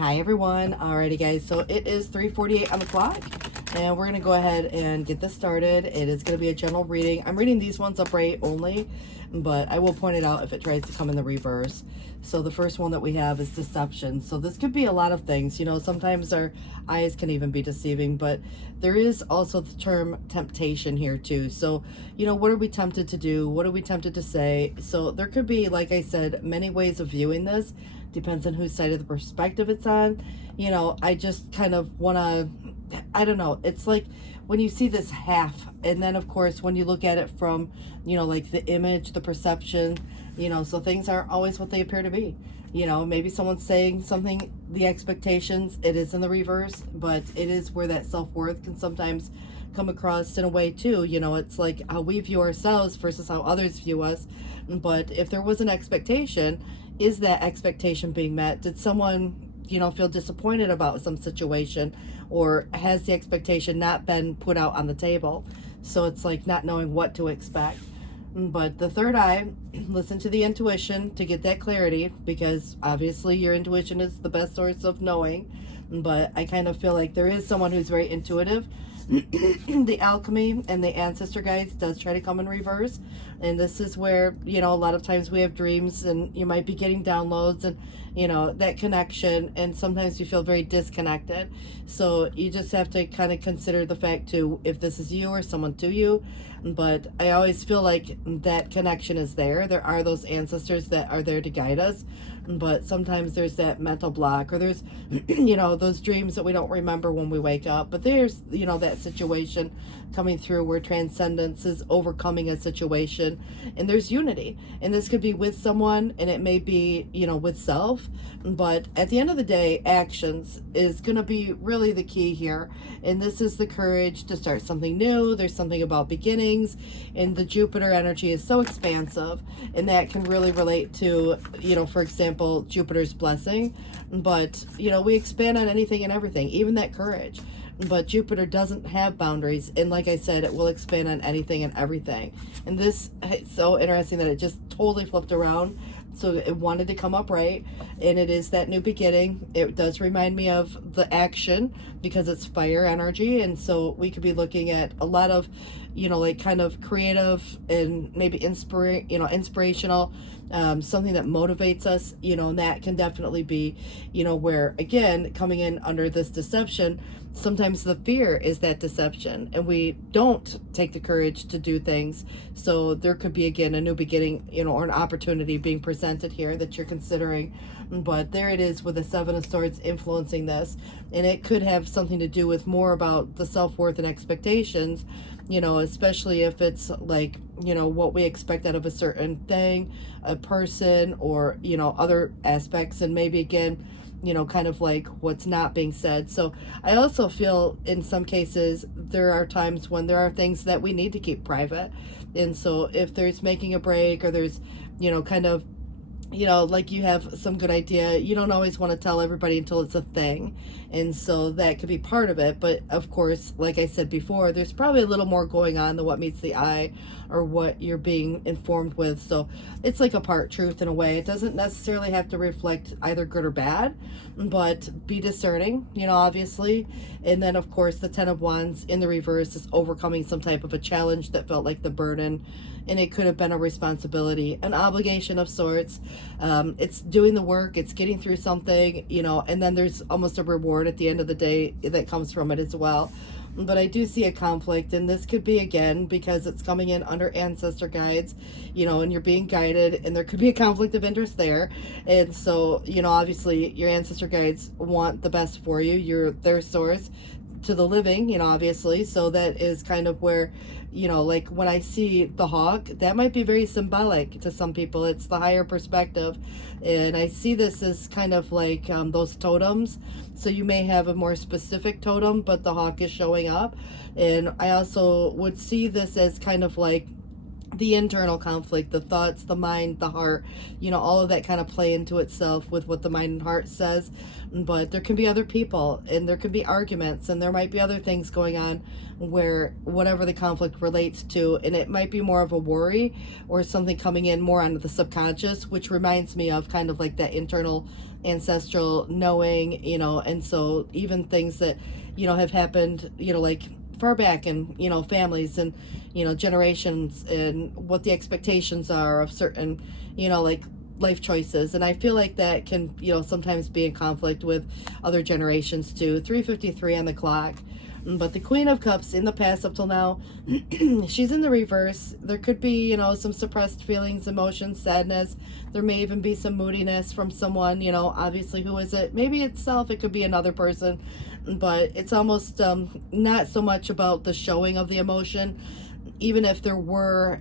Hi everyone. Alrighty guys, so it is 3:48 on the clock and we're gonna go ahead and get this started. It is gonna be a general reading. I'm reading these ones upright only, but I will point it out if it tries to come in the reverse. So the first one that we have is deception. So this could be a lot of things. You know, sometimes our eyes can even be deceiving, but there is also the term temptation here too. So, you know, what are we tempted to do? What are we tempted to say? So there could be, like I said, many ways of viewing this. Depends on whose side of the perspective it's on. You know, I just kind of want to, I don't know, it's like when you see this half, and then of course when you look at it from, you know, like the image, the perception, you know, so things aren't always what they appear to be. You know, maybe someone's saying something, the expectations, it is in the reverse, but it is where that self-worth can sometimes come across in a way too. You know, it's like how we view ourselves versus how others view us. But if there was an expectation, is that expectation being met? Did someone, you know, feel disappointed about some situation, or has the expectation not been put out on the table? So it's like not knowing what to expect. But the third eye, listen to the intuition to get that clarity, because obviously your intuition is the best source of knowing. But I kind of feel like there is someone who's very intuitive. The alchemy and the ancestor guides does try to come in reverse, and this is where, you know, a lot of times we have dreams and you might be getting downloads and, you know, that connection, and sometimes you feel very disconnected. So you just have to kind of consider the fact too, if this is you or someone to you. But I always feel like that connection is there. There are those ancestors that are there to guide us, but sometimes there's that mental block, or there's you know, those dreams that we don't remember when we wake up. But there's, you know, that situation coming through where transcendence is overcoming a situation, and there's unity, and this could be with someone, and it may be, you know, with self. But at the end of the day, actions is going to be really the key here, and this is the courage to start something new. There's something about beginnings, and the Jupiter energy is so expansive, and that can really relate to, you know, for example, Jupiter's blessing. But, you know, we expand on anything and everything, even that courage. But Jupiter doesn't have boundaries, and like I said, it will expand on anything and everything. And this is so interesting that it just totally flipped around. So it wanted to come up right, and it is that new beginning. It does remind me of the action because it's fire energy, and so we could be looking at a lot of, you know, like kind of creative and maybe inspirational, something that motivates us, you know, and that can definitely be, you know, where again, coming in under this deception, sometimes the fear is that deception, and we don't take the courage to do things. So there could be again a new beginning, you know, or an opportunity being presented here that you're considering. But there it is with the Seven of Swords influencing this, and it could have something to do with more about the self-worth and expectations, you know, especially if it's like, you know, what we expect out of a certain thing, a person, or, you know, other aspects, and maybe again, you know, kind of like what's not being said. So I also feel in some cases there are times when there are things that we need to keep private. And so if there's making a break, or there's, you know, kind of, you know, like you have some good idea, you don't always want to tell everybody until it's a thing. And so that could be part of it. But of course, like I said before, there's probably a little more going on than what meets the eye or what you're being informed with. So it's like a part truth in a way. It doesn't necessarily have to reflect either good or bad, but be discerning, you know, obviously. And then of course the Ten of Wands in the reverse is overcoming some type of a challenge that felt like the burden, and it could have been a responsibility, an obligation of sorts. It's doing the work, it's getting through something, you know, and then there's almost a reward at the end of the day that comes from it as well. But I do see a conflict, and this could be again because it's coming in under ancestor guides, you know, and you're being guided, and there could be a conflict of interest there. And so, you know, obviously your ancestor guides want the best for you. You're their source to the living, you know, obviously. So that is kind of where, you know, like when I see the hawk, that might be very symbolic to some people. It's the higher perspective, and I see this as kind of like those totems. So you may have a more specific totem, but the hawk is showing up. And I also would see this as kind of like the internal conflict, the thoughts, the mind, the heart, all of that kind of play into itself with what the mind and heart says. But there can be other people, and there can be arguments, and there might be other things going on where whatever the conflict relates to, and it might be more of a worry or something coming in more onto the subconscious, which reminds me of kind of like that internal ancestral knowing, and so even things that, have happened, like far back in, families and, generations, and what the expectations are of certain, like life choices. And I feel like that can, sometimes be in conflict with other generations too. 3:53 on the clock. But the Queen of Cups in the past up till now, she's in the reverse. There could be, some suppressed feelings, emotions, sadness. There may even be some moodiness from someone, obviously, who is it? Maybe itself, it could be another person. But it's almost not so much about the showing of the emotion. Even if there were,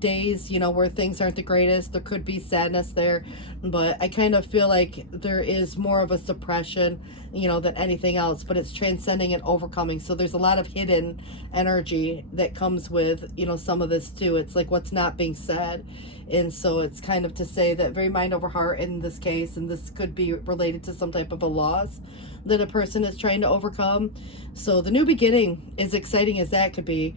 days, where things aren't the greatest, there could be sadness there. But I kind of feel like there is more of a suppression, than anything else, but it's transcending and overcoming. So there's a lot of hidden energy that comes with, some of this too. It's like what's not being said. And so it's kind of to say that very mind over heart in this case, and this could be related to some type of a loss that a person is trying to overcome. So the new beginning, as exciting as that could be,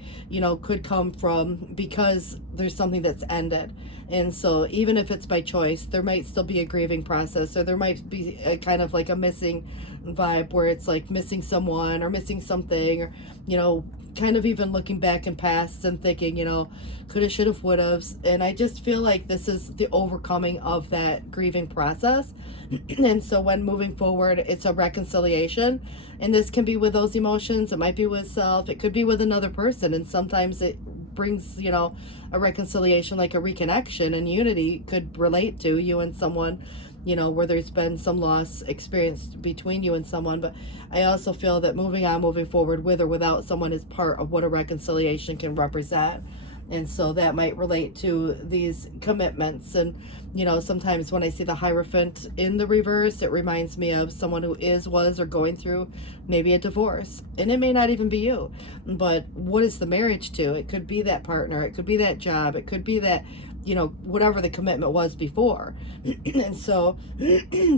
could come from because there's something that's ended. And so even if it's by choice, there might still be a grieving process, or there might be a kind of like a missing vibe where it's like missing someone or missing something, or, kind of even looking back in past and thinking, coulda, shoulda, woulda. And I just feel like this is the overcoming of that grieving process. And so when moving forward, it's a reconciliation. And this can be with those emotions. It might be with self. It could be with another person. And sometimes it brings, a reconciliation, like a reconnection, and unity could relate to you and someone, where there's been some loss experienced between you and someone. But I also feel that moving forward with or without someone is part of what a reconciliation can represent. And so that might relate to these commitments. And, sometimes when I see the Hierophant in the reverse, it reminds me of someone who was, or going through maybe a divorce. And it may not even be you. But what is the marriage to? It could be that partner. It could be that job. It could be that, whatever the commitment was before. And so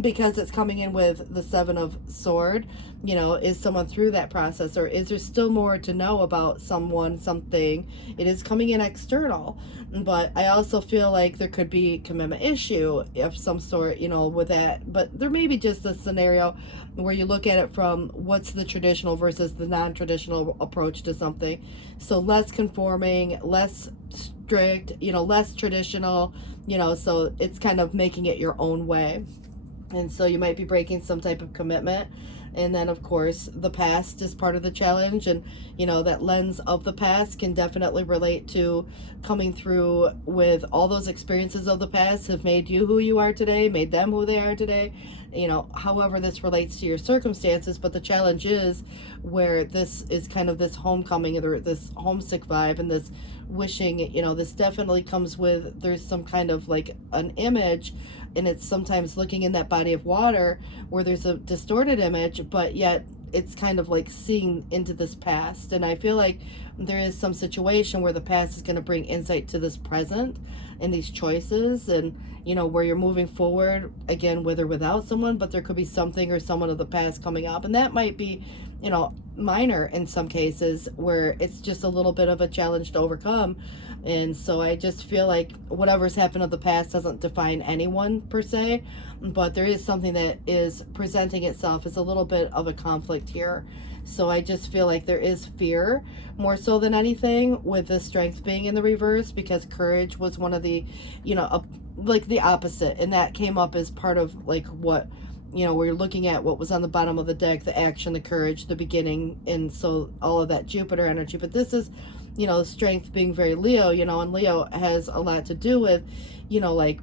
because it's coming in with the Seven of Sword, is someone through that process, or is there still more to know about someone, something? It is coming in external. But I also feel like there could be commitment issue of some sort, with that. But there may be just a scenario where you look at it from what's the traditional versus the non-traditional approach to something. So less conforming, less strict, less traditional, so it's kind of making it your own way. And so you might be breaking some type of commitment. And then, of course, the past is part of the challenge. And, that lens of the past can definitely relate to coming through with all those experiences of the past have made you who you are today, made them who they are today, however this relates to your circumstances. But the challenge is where this is kind of this homecoming, or this homesick vibe, and this wishing, this definitely comes with, there's some kind of like an image, and it's sometimes looking in that body of water where there's a distorted image, but yet it's kind of like seeing into this past. And I feel like there is some situation where the past is going to bring insight to this present and these choices, and where you're moving forward again with or without someone, but there could be something or someone of the past coming up, and that might be minor in some cases, where it's just a little bit of a challenge to overcome. And so I just feel like whatever's happened of the past doesn't define anyone per se, but there is something that is presenting itself as a little bit of a conflict here. So I just feel like there is fear more so than anything, with the Strength being in the reverse, because courage was one of the, like the opposite, and that came up as part of like what, we're looking at what was on the bottom of the deck, the action, the courage, the beginning, and so all of that Jupiter energy. But this is, Strength being very Leo, and Leo has a lot to do with, like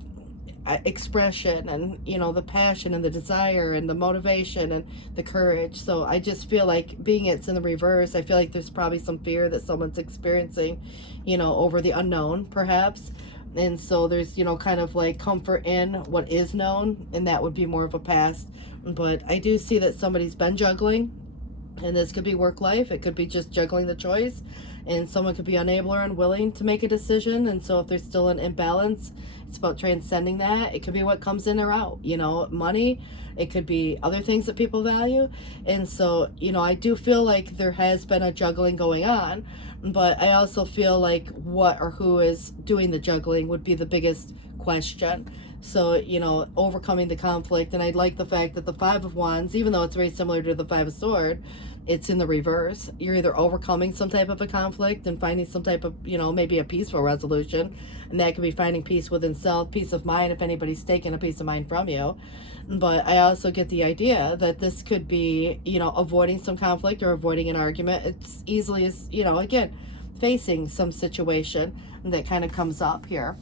expression, and the passion and the desire and the motivation and the courage. So I just feel like being it's in the reverse, I feel like there's probably some fear that someone's experiencing, over the unknown perhaps. And so there's, kind of like comfort in what is known, and that would be more of a past. But I do see that somebody's been juggling, And this could be work life. It could be just juggling the choice. And someone could be unable or unwilling to make a decision. And so if there's still an imbalance, it's about transcending that. It could be what comes in or out, money. It could be other things that people value. And so, I do feel like there has been a juggling going on. But I also feel like what or who is doing the juggling would be the biggest question. So, overcoming the conflict. And I like the fact that the Five of Wands, even though it's very similar to the Five of Swords, it's in the reverse. You're either overcoming some type of a conflict and finding some type of, maybe a peaceful resolution. And that could be finding peace within self, peace of mind if anybody's taken a peace of mind from you. But I also get the idea that this could be, avoiding some conflict or avoiding an argument. It's easily as, again, facing some situation that kind of comes up here.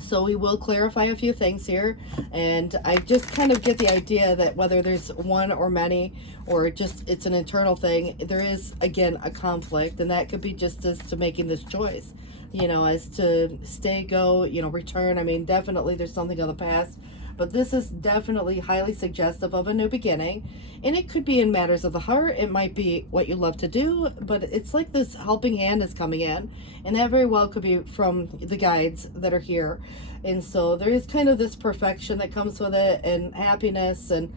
So we will clarify a few things here, and I just kind of get the idea that whether there's one or many, or just it's an internal thing, there is, again, a conflict, and that could be just as to making this choice, as to stay, go, return. I mean, definitely there's something of the past, but this is definitely highly suggestive of a new beginning. And it could be in matters of the heart. It might be what you love to do, but it's like this helping hand is coming in, and that very well could be from the guides that are here. And so there is kind of this perfection that comes with it, and happiness, and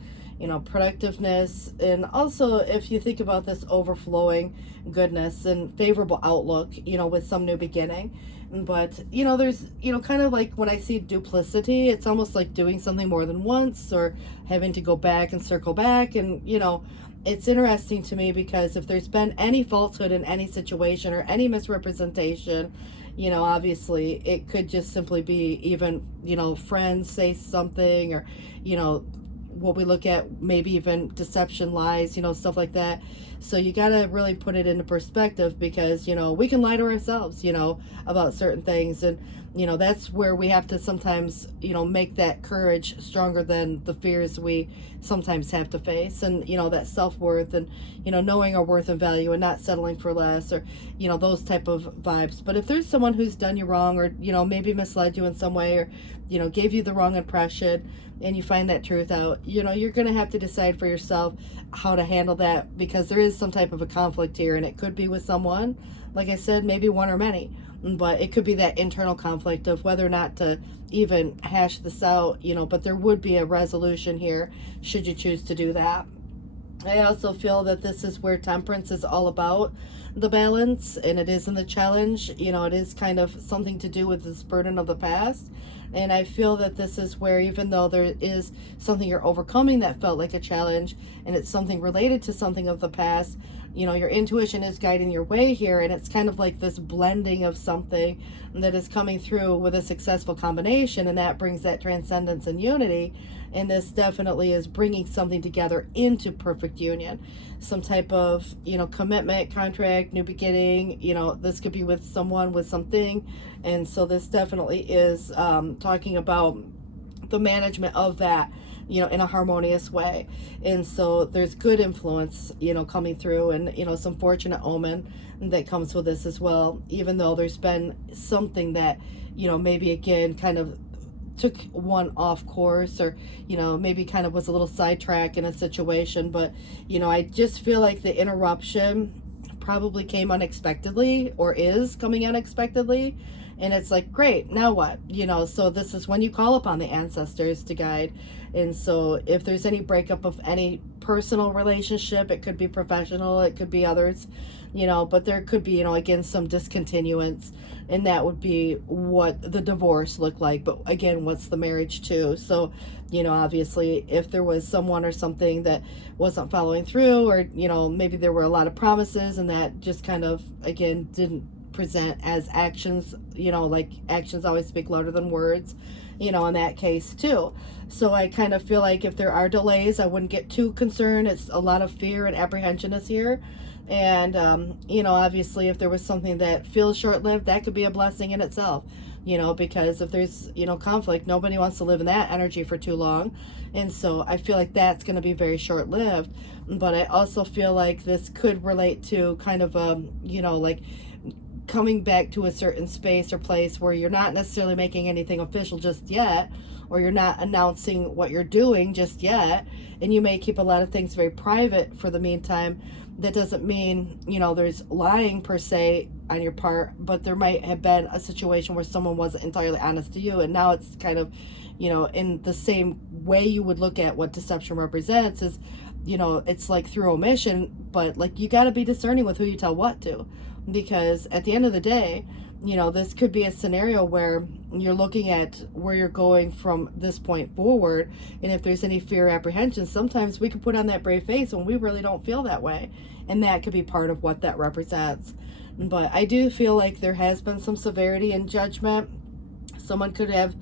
productiveness. And also, if you think about this overflowing goodness and favorable outlook, with some new beginning. But there's kind of like when I see duplicity, it's almost like doing something more than once, or having to go back and circle back. And it's interesting to me, because if there's been any falsehood in any situation or any misrepresentation, obviously it could just simply be even friends say something, or what we look at, maybe even deception, lies, stuff like that. So you got to really put it into perspective, because we can lie to ourselves about certain things. And that's where we have to sometimes make that courage stronger than the fears we sometimes have to face. And that self-worth, and knowing our worth and value, and not settling for less, or those type of vibes. But if there's someone who's done you wrong, or maybe misled you in some way, or gave you the wrong impression, and you find that truth out, you're going to have to decide for yourself how to handle that, because there is some type of a conflict here. And it could be with someone, like I said, maybe one or many, but it could be that internal conflict of whether or not to even hash this out, but there would be a resolution here should you choose to do that. I also feel that this is where Temperance is all about the balance, and it is in the challenge. It is kind of something to do with this burden of the past. And I feel that this is where, even though there is something you're overcoming that felt like a challenge, and it's something related to something of the past, your intuition is guiding your way here. And it's kind of like this blending of something that is coming through with a successful combination, and that brings that transcendence and unity. And this definitely is bringing something together into perfect union, some type of commitment, contract, new beginning. This could be with someone, with something. And so this definitely is talking about the management of that, in a harmonious way. And so there's good influence coming through, and some fortunate omen that comes with this as well, even though there's been something that maybe again kind of took one off course, or maybe kind of was a little sidetrack in a situation. But I just feel like the interruption probably came unexpectedly, or is coming unexpectedly. And it's like, great, now what? So this is when you call upon the ancestors to guide. And so if there's any breakup of any personal relationship, it could be professional, it could be others, but there could be, again, some discontinuance, and that would be what the divorce looked like. But again, what's the marriage too? So, obviously, if there was someone or something that wasn't following through, or, maybe there were a lot of promises, and that just kind of, again, didn't present as actions, like actions always speak louder than words, in that case too. So I kind of feel like if there are delays, I wouldn't get too concerned. It's a lot of fear and apprehension is here. And, obviously if there was something that feels short-lived, that could be a blessing in itself, because if there's, conflict, nobody wants to live in that energy for too long. And so I feel like that's going to be very short-lived. But I also feel like this could relate to kind of, like coming back to a certain space or place where you're not necessarily making anything official just yet, or you're not announcing what you're doing just yet, and you may keep a lot of things very private for the meantime. That doesn't mean, there's lying per se on your part, but there might have been a situation where someone wasn't entirely honest to you, and now it's kind of, in the same way you would look at what deception represents is, it's like through omission, but like you got to be discerning with who you tell what to, because at the end of the day, this could be a scenario where you're looking at where you're going from this point forward. And if there's any fear or apprehension, sometimes we can put on that brave face when we really don't feel that way. And that could be part of what that represents. But I do feel like there has been some severity in judgment. Someone could have,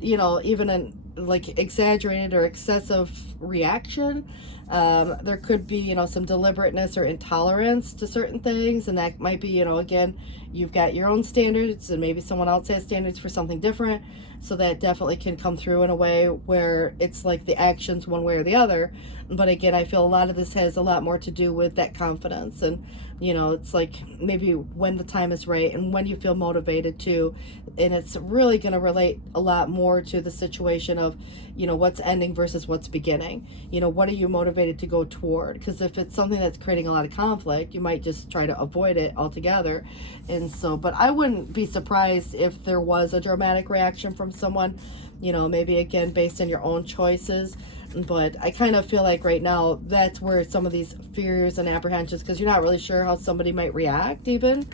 even an like exaggerated or excessive reaction. There could be, some deliberateness or intolerance to certain things, and that might be, again, you've got your own standards, and maybe someone else has standards for something different. So that definitely can come through in a way where it's like the actions one way or the other. But again, I feel a lot of this has a lot more to do with that confidence, and it's like maybe when the time is right and when you feel motivated to, and it's really going to relate a lot more to the situation of, what's ending versus what's beginning. What are you motivated to go toward? Because if it's something that's creating a lot of conflict, you might just try to avoid it altogether. And so, but I wouldn't be surprised if there was a dramatic reaction from someone, maybe again based on your own choices. But I kind of feel like right now that's where some of these fears and apprehensions, because you're not really sure how somebody might react even,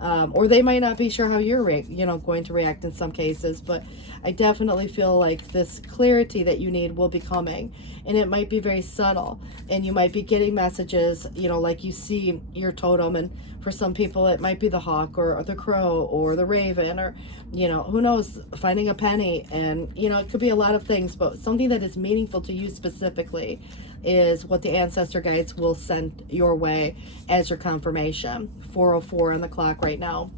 or they might not be sure how you're going to react in some cases. But I definitely feel like this clarity that you need will be coming, and it might be very subtle, and you might be getting messages, like you see your totem, and for some people it might be the hawk or the crow or the raven, or who knows, finding a penny. And it could be a lot of things, but something that is meaningful to you specifically is what the ancestor guides will send your way as your confirmation. 4:04 on the clock right now.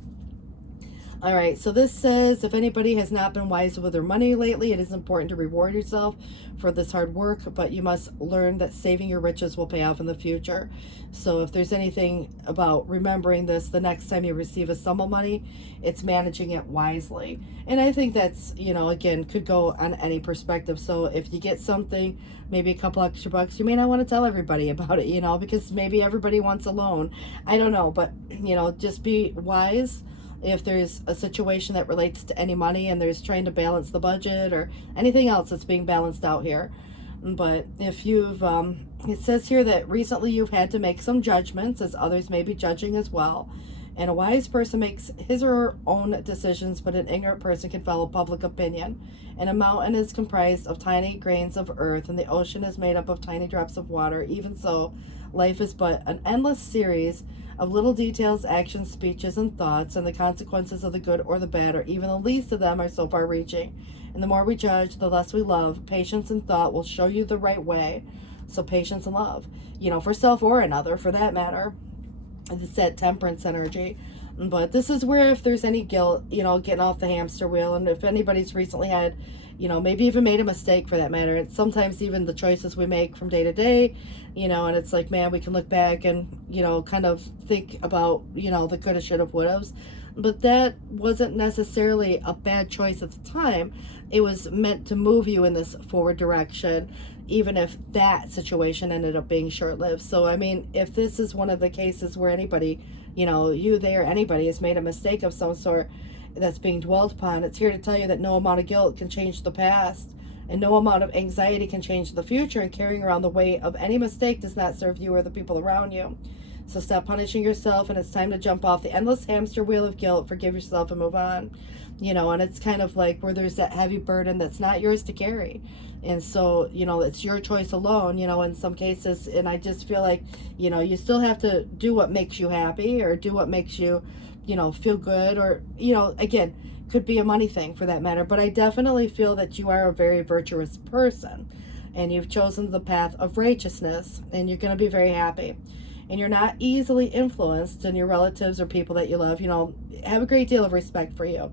All right, so this says, if anybody has not been wise with their money lately, it is important to reward yourself for this hard work, but you must learn that saving your riches will pay off in the future. So if there's anything about remembering this, the next time you receive a sum of money, it's managing it wisely. And I think that's, again, could go on any perspective. So if you get something, maybe a couple extra bucks, you may not want to tell everybody about it, because maybe everybody wants a loan. I don't know, but, just be wise. If there's a situation that relates to any money and there's trying to balance the budget or anything else that's being balanced out here. But if you've, it says here that recently you've had to make some judgments, as others may be judging as well. And a wise person makes his or her own decisions, but an ignorant person can follow public opinion. And a mountain is comprised of tiny grains of earth, and the ocean is made up of tiny drops of water. Even so, life is but an endless series of little details, actions, speeches, and thoughts, and the consequences of the good or the bad, or even the least of them, are so far-reaching. And the more we judge, the less we love. Patience and thought will show you the right way. So patience and love, for self or another, for that matter. It's that temperance energy. But this is where, if there's any guilt, getting off the hamster wheel, and if anybody's recently had, maybe even made a mistake for that matter. It's sometimes even the choices we make from day to day, and it's like, man, we can look back and, kind of think about, the coulda, shoulda, wouldas. But that wasn't necessarily a bad choice at the time. It was meant to move you in this forward direction, even if that situation ended up being short-lived. So, I mean, if this is one of the cases where anybody, you, they, or anybody has made a mistake of some sort that's being dwelt upon, it's here to tell you that no amount of guilt can change the past, and no amount of anxiety can change the future, and carrying around the weight of any mistake does not serve you or the people around you. So stop punishing yourself, and it's time to jump off the endless hamster wheel of guilt, forgive yourself, and move on. And it's kind of like where there's that heavy burden that's not yours to carry. And so, it's your choice alone, in some cases. And I just feel like, you still have to do what makes you happy, or do what makes you, feel good, or, again, could be a money thing for that matter. But I definitely feel that you are a very virtuous person, and you've chosen the path of righteousness, and you're going to be very happy. And you're not easily influenced, and your relatives or people that you love, have a great deal of respect for you.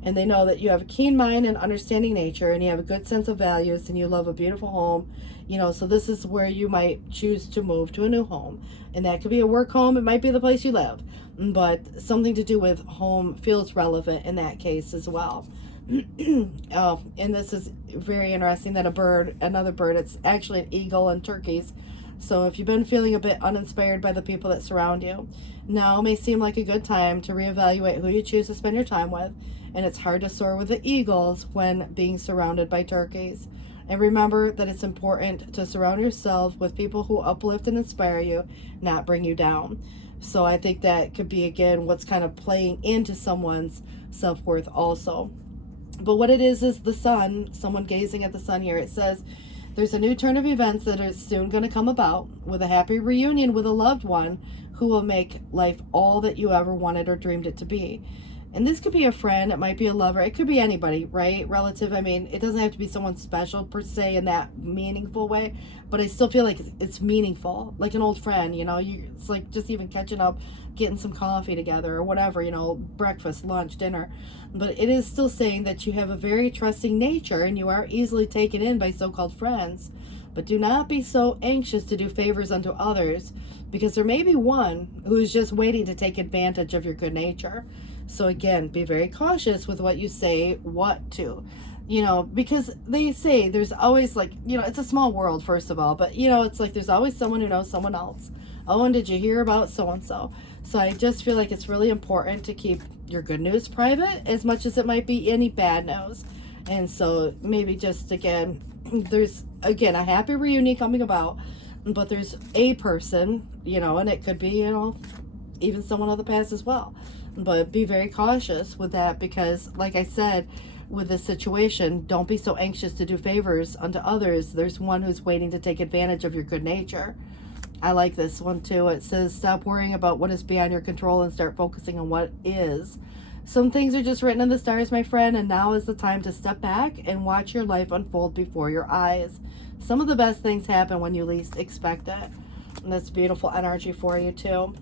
And they know that you have a keen mind and understanding nature, and you have a good sense of values, and you love a beautiful home. So this is where you might choose to move to a new home. And that could be a work home. It might be the place you live. But something to do with home feels relevant in that case as well. Oh, and this is very interesting that another bird, it's actually an eagle and turkeys. So if you've been feeling a bit uninspired by the people that surround you, now may seem like a good time to reevaluate who you choose to spend your time with. And it's hard to soar with the eagles when being surrounded by turkeys. And remember that it's important to surround yourself with people who uplift and inspire you, not bring you down. So I think that could be, again, what's kind of playing into someone's self-worth also. But what it is the sun, someone gazing at the sun here. It says, there's a new turn of events that is soon going to come about with a happy reunion with a loved one who will make life all that you ever wanted or dreamed it to be. And this could be a friend, it might be a lover, it could be anybody, right? Relative. I mean, it doesn't have to be someone special per se in that meaningful way, but I still feel like it's meaningful, like an old friend, it's like just even catching up, getting some coffee together or whatever, breakfast, lunch, dinner. But it is still saying that you have a very trusting nature and you are easily taken in by so-called friends. But do not be so anxious to do favors unto others, because there may be one who is just waiting to take advantage of your good nature. So again, be very cautious with what you say what to, because they say there's always it's a small world, first of all, but it's like there's always someone who knows someone else. Oh, and did you hear about so-and-so? So I just feel like it's really important to keep your good news private as much as it might be any bad news. And so maybe just, again, there's, again, a happy reunion coming about, but there's a person, and it could be, even someone of the past as well. But be very cautious with that, because like I said, with this situation, don't be so anxious to do favors unto others. There's one who's waiting to take advantage of your good nature. I like this one too. It says, stop worrying about what is beyond your control and start focusing on what is. Some things are just written in the stars, my friend, and now is the time to step back and watch your life unfold before your eyes. Some of the best things happen when you least expect it. And that's beautiful energy for you too.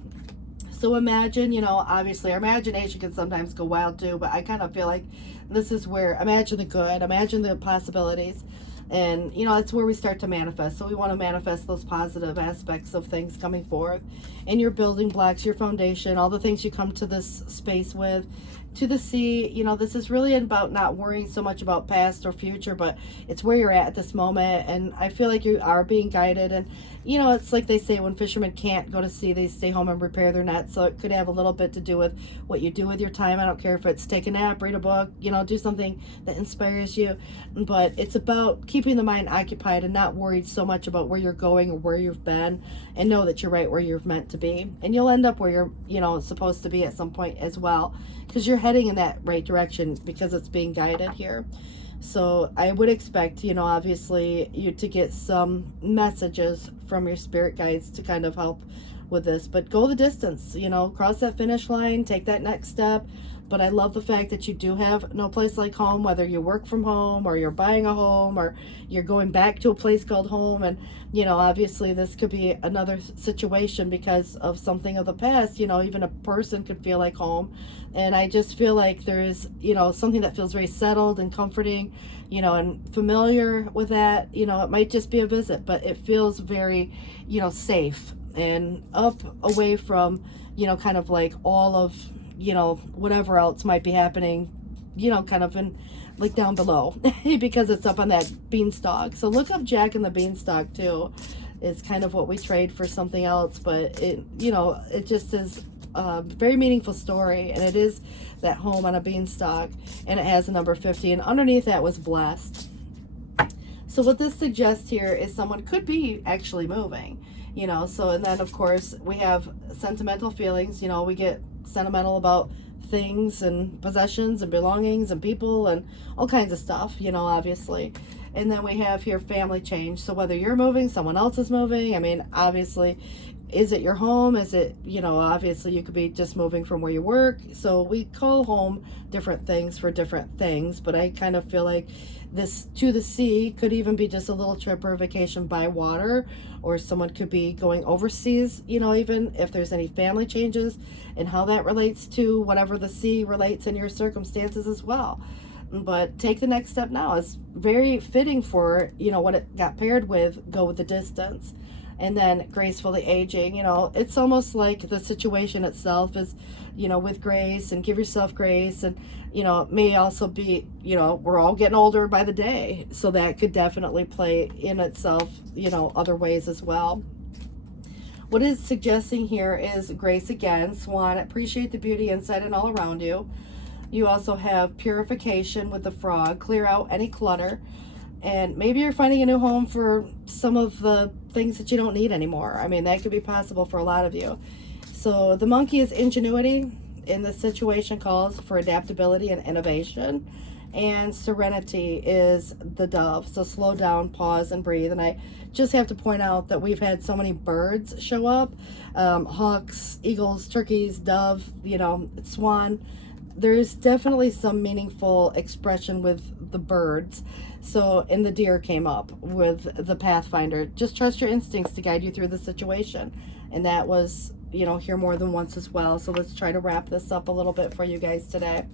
So imagine, obviously our imagination can sometimes go wild too, but I kind of feel like this is where, imagine the good, imagine the possibilities. And, that's where we start to manifest. So we want to manifest those positive aspects of things coming forth. And your building blocks, your foundation, all the things you come to this space with, to the sea. This is really about not worrying so much about past or future, but it's where you're at this moment. And I feel like you are being guided. And, it's like they say, when fishermen can't go to sea, they stay home and repair their nets. So it could have a little bit to do with what you do with your time. I don't care if it's take a nap, read a book, do something that inspires you. But it's about keeping the mind occupied and not worried so much about where you're going or where you've been, and know that you're right where you're meant to be. And you'll end up where you're, supposed to be at some point as well, because you're heading in that right direction because it's being guided here. So I would expect, obviously you to get some messages from your spirit guides to kind of help with this, but go the distance, cross that finish line, take that next step. But I love the fact that you do have no place like home, whether you work from home or you're buying a home or you're going back to a place called home. And, obviously this could be another situation because of something of the past, even a person could feel like home. And I just feel like there is, something that feels very settled and comforting, and familiar with that. It might just be a visit, but it feels very, safe and up away from, kind of like all of, whatever else might be happening, kind of in like down below because it's up on that beanstalk. So look up Jack and the Beanstalk too. It's kind of what we trade for something else, but it, it just is a very meaningful story, and it is that home on a beanstalk, and it has a number 50, and underneath that was blessed. So what this suggests here is someone could be actually moving, so, and then of course we have sentimental feelings, we get sentimental about things and possessions and belongings and people and all kinds of stuff, obviously. And then we have here family change. So whether you're moving, someone else is moving. I mean, obviously, is it your home? Is it, obviously you could be just moving from where you work. So we call home different things for different things, but I kind of feel like this to the sea could even be just a little trip or a vacation by water, or someone could be going overseas, even if there's any family changes and how that relates to whatever the sea relates in your circumstances as well. But take the next step now. It's very fitting for, what it got paired with, go with the distance. And then gracefully aging, it's almost like the situation itself is, with grace, and give yourself grace. And, it may also be, we're all getting older by the day. So that could definitely play in itself, other ways as well. What it's suggesting here is grace again, Swan. Appreciate the beauty inside and all around you. You also have purification with the frog. Clear out any clutter. And maybe you're finding a new home for some of the things that you don't need anymore. I mean, that could be possible for a lot of you. So the monkey is ingenuity. In this situation calls for adaptability and innovation. And serenity is the dove. So slow down, pause, and breathe. And I just have to point out that we've had so many birds show up. Hawks, eagles, turkeys, dove, swan. There's definitely some meaningful expression with the birds. So, and the deer came up with the Pathfinder. Just trust your instincts to guide you through the situation. And that was, here more than once as well. So let's try to wrap this up a little bit for you guys today.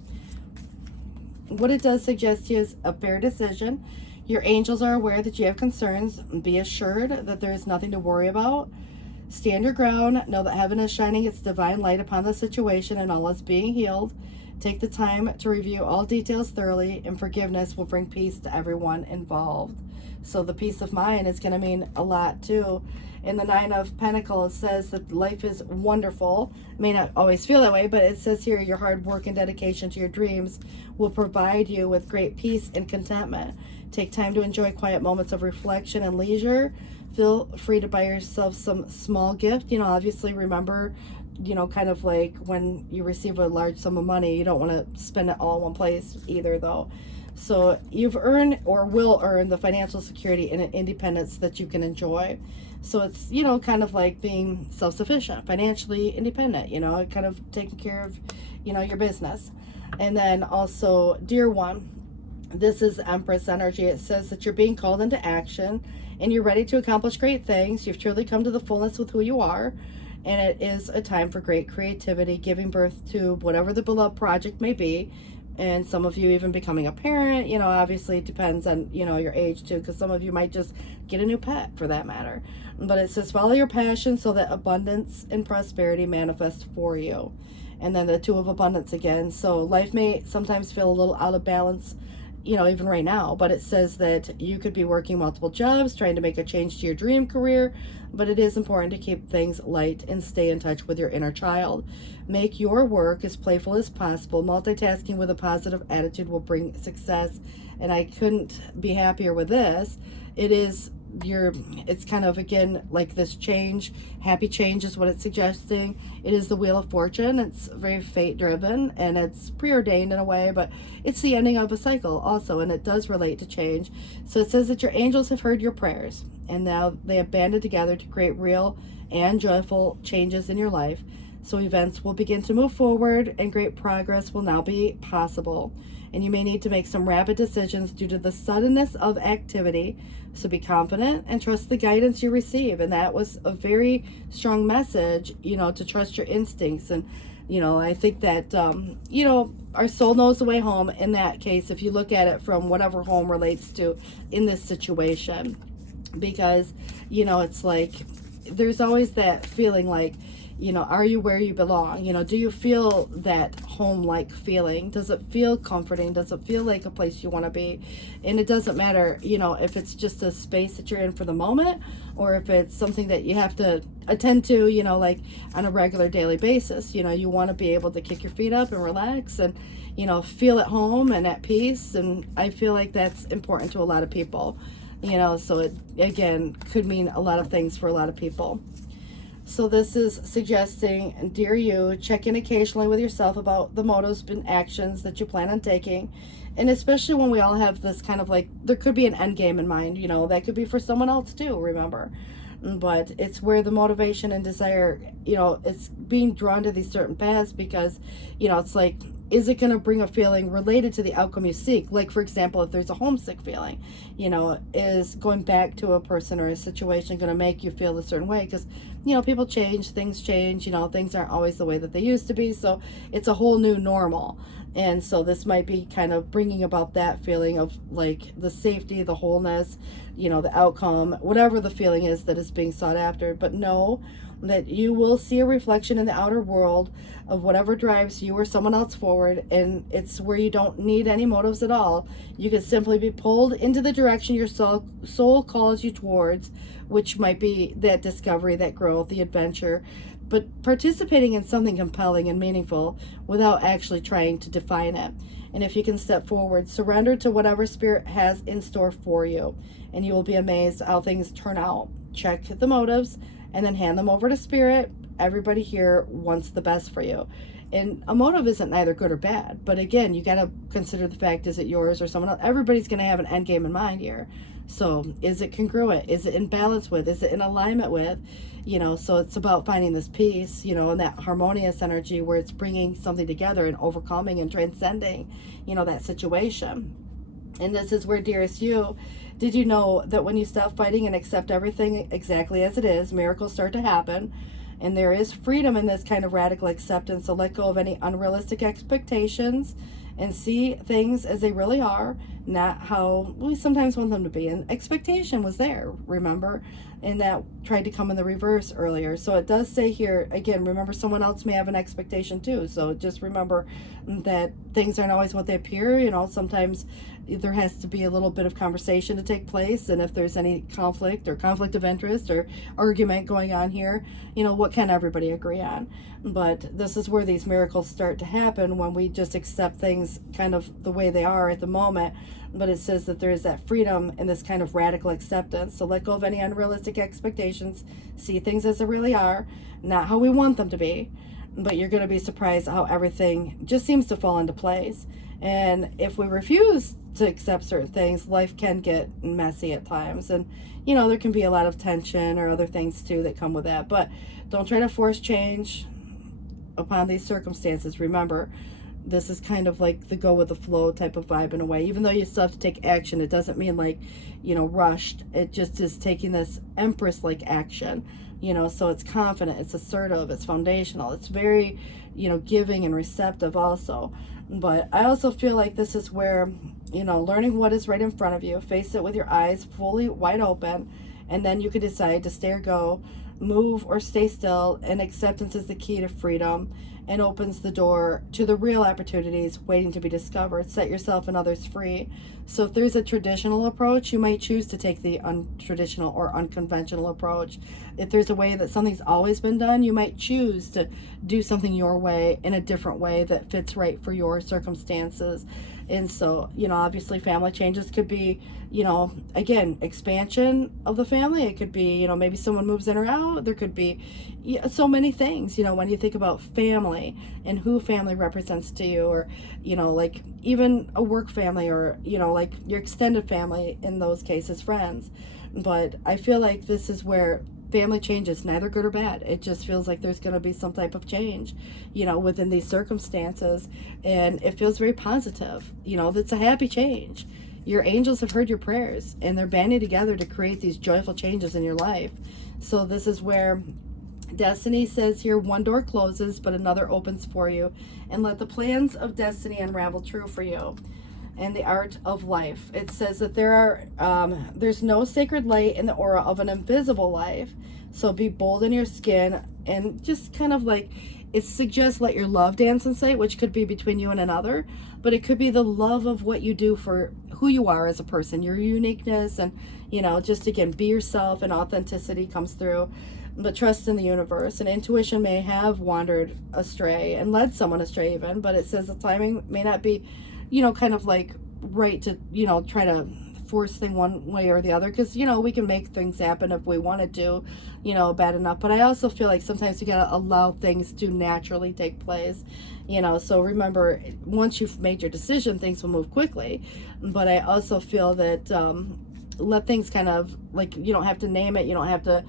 What it does suggest to you is a fair decision. Your angels are aware that you have concerns. Be assured that there is nothing to worry about. Stand your ground. Know that heaven is shining its divine light upon the situation and all is being healed. Take the time to review all details thoroughly, and forgiveness will bring peace to everyone involved. So the peace of mind is going to mean a lot too. In the Nine of Pentacles, it says that life is wonderful. It may not always feel that way, but it says here your hard work and dedication to your dreams will provide you with great peace and contentment. Take time to enjoy quiet moments of reflection and leisure. Feel free to buy yourself some small gift. Obviously remember, kind of like when you receive a large sum of money, you don't want to spend it all in one place either, though. So you've earned or will earn the financial security and independence that you can enjoy. So it's, kind of like being self-sufficient, financially independent, kind of taking care of, your business. And then also, dear one, this is Empress energy. It says that you're being called into action and you're ready to accomplish great things. You've truly come to the fullness with who you are. And it is a time for great creativity, giving birth to whatever the beloved project may be. And some of you even becoming a parent, obviously it depends on, your age too, because some of you might just get a new pet for that matter. But it says follow your passion so that abundance and prosperity manifest for you. And then the Two of Abundance again. So life may sometimes feel a little out of balance, even right now, but it says that you could be working multiple jobs, trying to make a change to your dream career, but it is important to keep things light and stay in touch with your inner child. Make your work as playful as possible. Multitasking with a positive attitude will bring success. And I couldn't be happier with this. It's kind of, again, like this change. Happy change is what it's suggesting. It is the Wheel of Fortune. It's very fate driven and it's preordained in a way, but it's the ending of a cycle also, and it does relate to change. So it says that your angels have heard your prayers and now they have banded together to create real and joyful changes in your life. So events will begin to move forward and great progress will now be possible. And you may need to make some rapid decisions due to the suddenness of activity. So be confident and trust the guidance you receive. And that was a very strong message, to trust your instincts. And, I think that, our soul knows the way home in that case, if you look at it from whatever home relates to in this situation. Because, it's like, there's always that feeling like, are you where you belong? Do you feel that home-like feeling? Does it feel comforting? Does it feel like a place you want to be? And it doesn't matter, if it's just a space that you're in for the moment or if it's something that you have to attend to, like on a regular daily basis. You want to be able to kick your feet up and relax and, feel at home and at peace. And I feel like that's important to a lot of people, so it, again, could mean a lot of things for a lot of people. So this is suggesting, dear you, check in occasionally with yourself about the motives and actions that you plan on taking. And especially when we all have this kind of like, there could be an end game in mind, that could be for someone else too, remember. But it's where the motivation and desire, it's being drawn to these certain paths because, it's like, is it going to bring a feeling related to the outcome you seek? Like, for example, if there's a homesick feeling, is going back to a person or a situation going to make you feel a certain way? Because, people change, things change, things aren't always the way that they used to be. So it's a whole new normal. And so this might be kind of bringing about that feeling of like the safety, the wholeness, the outcome, whatever the feeling is that is being sought after. But know that you will see a reflection in the outer world of whatever drives you or someone else forward. And it's where you don't need any motives at all. You can simply be pulled into the direction your soul calls you towards, which might be that discovery, that growth, the adventure, but participating in something compelling and meaningful without actually trying to define it. And if you can step forward, surrender to whatever spirit has in store for you, and you will be amazed how things turn out. Check the motives and then hand them over to spirit. Everybody here wants the best for you. And a motive isn't neither good or bad, but again, you got to consider the fact, is it yours or someone else? Everybody's going to have an end game in mind here. So is it congruent? Is it in balance with? Is it in alignment with? So it's about finding this peace, and that harmonious energy where it's bringing something together and overcoming and transcending, that situation. And this is where, dearest you, did you know that when you stop fighting and accept everything exactly as it is, miracles start to happen? And there is freedom in this kind of radical acceptance. So let go of any unrealistic expectations and see things as they really are, not how we sometimes want them to be. And expectation was there, remember? And that tried to come in the reverse earlier. So it does say here, again, remember someone else may have an expectation too. So just remember that things aren't always what they appear. Sometimes there has to be a little bit of conversation to take place. And if there's any conflict or conflict of interest or argument going on here, what can everybody agree on? But this is where these miracles start to happen, when we just accept things kind of the way they are at the moment. But it says that there is that freedom in this kind of radical acceptance. So let go of any unrealistic expectations. See things as they really are, not how we want them to be. But you're going to be surprised how everything just seems to fall into place. And if we refuse to accept certain things, life can get messy at times. And, there can be a lot of tension or other things too that come with that. But don't try to force change upon these circumstances. Remember, this is kind of like the go with the flow type of vibe in a way. Even though you still have to take action, it doesn't mean like, rushed. It just is taking this Empress-like action, so it's confident, it's assertive, it's foundational, it's very, giving and receptive also. But I also feel like this is where, learning what is right in front of you, face it with your eyes fully wide open, and then you can decide to stay or go, move or stay still. And acceptance is the key to freedom and opens the door to the real opportunities waiting to be discovered. Set yourself and others free. So if there's a traditional approach, you might choose to take the untraditional or unconventional approach. If there's a way that something's always been done, you might choose to do something your way, in a different way that fits right for your circumstances. And so, obviously family changes could be, again, expansion of the family. It could be, maybe someone moves in or out. There could be so many things, when you think about family and who family represents to you, or, like even a work family, or, like your extended family, in those cases, friends. But I feel like this is where family change is neither good or bad. It just feels like there's going to be some type of change, within these circumstances. And it feels very positive. That's a happy change. Your angels have heard your prayers, and they're banding together to create these joyful changes in your life. So this is where destiny says here, one door closes, but another opens for you. And let the plans of destiny unravel true for you. And the art of life. It says that there's no sacred light in the aura of an invisible life. So be bold in your skin, and just kind of like, it suggests let your love dance in sight, which could be between you and another, but it could be the love of what you do for who you are as a person, your uniqueness, and just again, be yourself, and authenticity comes through. But trust in the universe. And intuition may have wandered astray and led someone astray even, but it says the timing may not be kind of like right to, try to force thing one way or the other, because, we can make things happen if we wanted to, bad enough. But I also feel like sometimes you gotta allow things to naturally take place, so remember, once you've made your decision, things will move quickly. But I also feel that, let things kind of, like, you don't have to name it, you don't have to,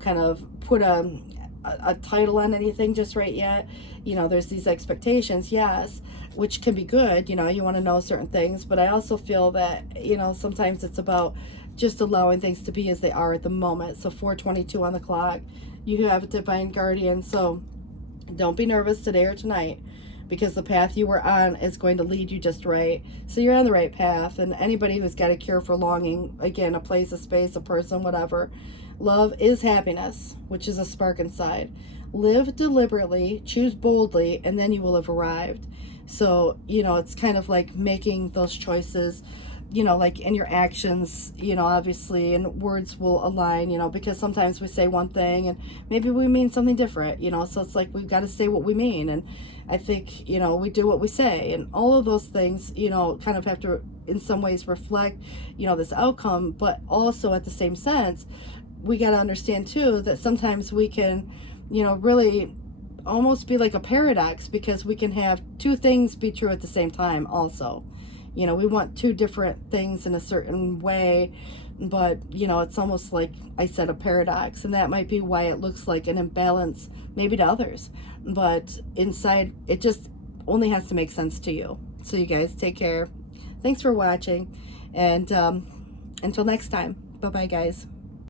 kind of put a title on anything just right yet. There's these expectations, yes, which can be good, you want to know certain things. But I also feel that, sometimes it's about just allowing things to be as they are at the moment. So 4:22 on the clock, you have a divine guardian. So don't be nervous today or tonight, because the path you were on is going to lead you just right. So you're on the right path. And anybody who's got a cure for longing, again, a place, a space, a person, whatever, love is happiness, which is a spark inside. Live deliberately, choose boldly, and then you will have arrived. So, you know, it's kind of like making those choices, you know, like in your actions, you know, obviously, and words will align, you know, because sometimes we say one thing and maybe we mean something different, you know, so it's like we've got to say what we mean. And I think, you know, we do what we say, and all of those things, you know, kind of have to in some ways reflect, you know, this outcome. But also at the same sense, we got to understand too that sometimes we can, you know, really almost be like a paradox, because we can have two things be true at the same time also. You know, we want two different things in a certain way, but, you know, it's almost like I said, a paradox. And that might be why it looks like an imbalance maybe to others. But inside, it just only has to make sense to you. So you guys take care. Thanks for watching. And until next time, bye-bye, guys.